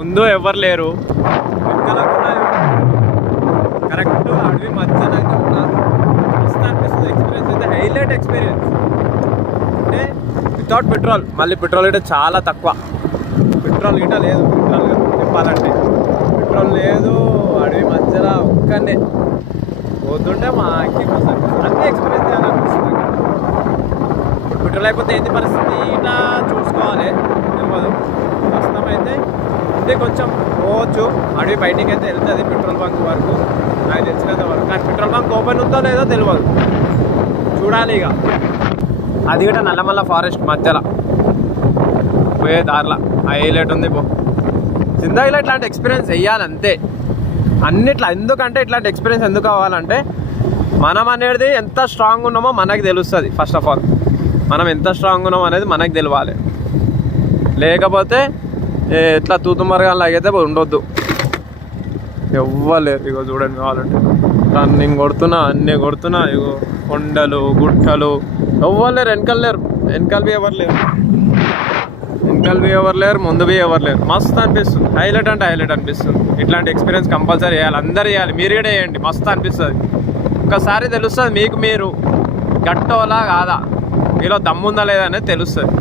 ముందు ఎవరు లేరు, వెనకాల కూడా కరెక్ట్ అడవి మధ్యన అయితే ఉన్నారు. మస్తు అనిపిస్తుంది. ఎక్స్పీరియన్స్ అయితే హైలైట్ ఎక్స్పీరియన్స్. అంటే వితౌట్ పెట్రోల్, మళ్ళీ పెట్రోల్ గిట్ట చాలా తక్కువ. పెట్రోల్ గిట్ట లేదు, పెట్రోల్ చెప్పాలంటే పెట్రోల్ లేదు. అడవి మధ్యలో ఒక్కనే పోతుంటే మా అక్కి అన్నీ ఎక్స్పీరియన్స్ చేయాలనిపిస్తుంది. ఇప్పుడు పెట్రోల్ అయిపోతే ఏంటి పరిస్థితి ఇట్లా చూసుకోవాలి, తెలియదు. ప్రస్తుతం అయితే అంటే కొంచెం పోవచ్చు, అడవి బయటికి అయితే వెళ్తుంది పెట్రోల్ బంక్ వరకు నాకు తెలిసినంత వరకు. కానీ పెట్రోల్ బంక్ ఓపెన్ ఉందో లేదో తెలియదు, చూడాలి ఇక. అది కూడా నల్లమల్ల ఫారెస్ట్ మధ్యలో పోయే దారిలో హైలైట్ ఉంది. జిందగీలో ఇట్లాంటి ఎక్స్పీరియన్స్ వెయ్యాలి అంతే అన్నిట్లా. ఎందుకంటే ఇట్లాంటి ఎక్స్పీరియన్స్ ఎందుకు అవ్వాలంటే మనం అనేది ఎంత స్ట్రాంగ్ ఉన్నామో మనకు తెలుస్తుంది. ఫస్ట్ ఆఫ్ ఆల్ మనం ఎంత స్ట్రాంగ్ ఉన్నామో అనేది మనకు తెలియాలి. లేకపోతే ఎట్లా తూతుమరగా అయితే ఉండొద్దు. ఎవ్వలేరు. ఇగో చూడండి, కావాలంటే రన్నింగ్ కొడుతున్నా, అన్నీ కొడుతున్నా. ఇగో కొండలు గుట్టలు, ఎవ్వలేరు. వెనకాల ఎవరు లేరు, ఎవరు లేరు, ముందు ఎవరు లేరు. మస్తు అనిపిస్తుంది. హైలైట్ అంటే హైలైట్ అనిపిస్తుంది. ఇట్లాంటి ఎక్స్పీరియన్స్ కంపల్సరీ చేయాలి, అందరు చేయాలి. మీరు కూడా చేయండి, మస్తు అనిపిస్తుంది. ఒకసారి తెలుస్తుంది మీకు మీరు గట్టోలా కాదా, మీలో దమ్ముందా లేదా అనేది తెలుస్తుంది.